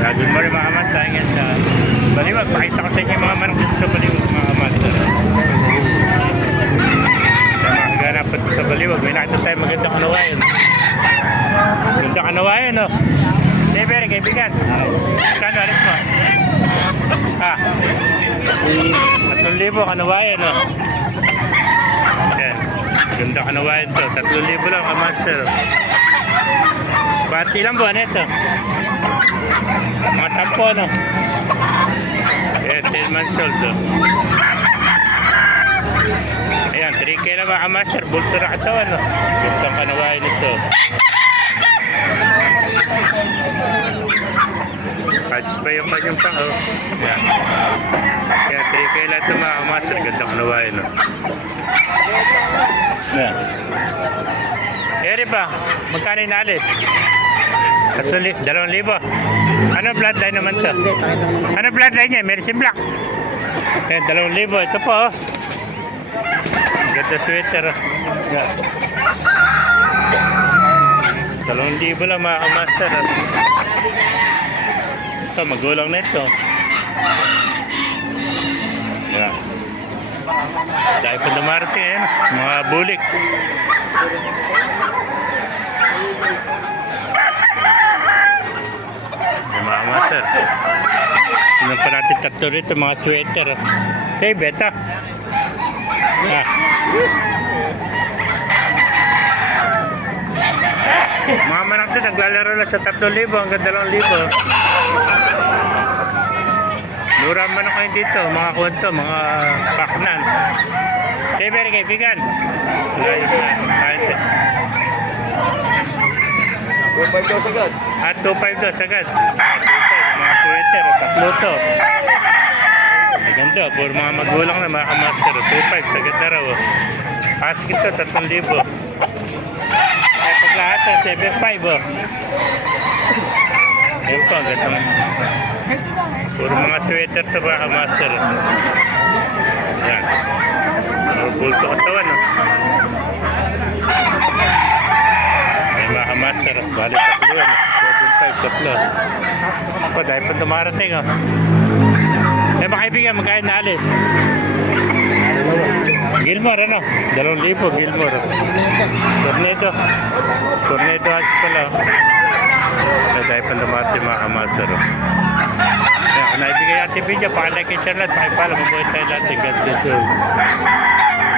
Good morning mga kamas. Ingat sa Baliwag. Pakita ko sa inyo yung mga manok dito sa Baliwag mga kamas. Sa mga kaganapan ko sa Baliwag. May nakita tayo magandang kanawayan. Magandang kanawayan, no? Siyempre, kaibigan. Kano, alis mo? Ha? 3,000 kanawayan, no? Yan. Magandang kanawayan to. 3,000 lang kamaster. Ba't ilang buwan ito? Mga 10, no? Ayan, 10 months old, no? Ayan, 3K lang mga kamaster. Bulto na katawan, no? Itong kanawayan ito. Patch pa yung kanyang pang, oh. Ayan. Ayan, 3K lang ito mga kamaster. Gandang kanawayan, no? Ayan. Eri ba? Magkano inalis? 2,000. Ano bloodline naman to? Ano bloodline niya? Mercy Black. Ayan, 2,000. Ito po, oh. Ganda sweater, oh. Ayan. 2,000 lang mga kamaster, oh. Ito, magulang na ito. Ayan. Dahil pa dumarating, ayan. Mga bulik. Mga master. Sinan pa natin tatlo rito, mga sweater. Okay, beta. Ah. Mga manak din, naglalaro lang sa 3,000 hanggang 2,000. Mura manok kayo dito, mga kwento, mga paknan. Okay, very kaibigan. $2,500 agad. At 2,500 daw sagad. 2,500, mga sweater, tatlo to. Ay ganda, puro mga magulang na mga kamaster. 2,500 sagad na raw. Asking to, 3,000. Ay pag lahat, 7,500. Oh. Ayun po, ganda. Puro mga sweater to mga kamaster. Yan. Puro bulto katawan, no? Master, bali tatlo yan. 7,500 tatlo. Ako, dahil pa dumarating, oh. Eh, mga kaibigan, magkain na alis. Gilmore, ano? 2,000, Gilmore. Tornado Hatch pala, oh. Eh, dahil pa dumarating mga kamaster, oh. Kaya, kung naibigay natin video, pakilike and share lahat, pakipala, mabuhay tayo lahat. God bless you.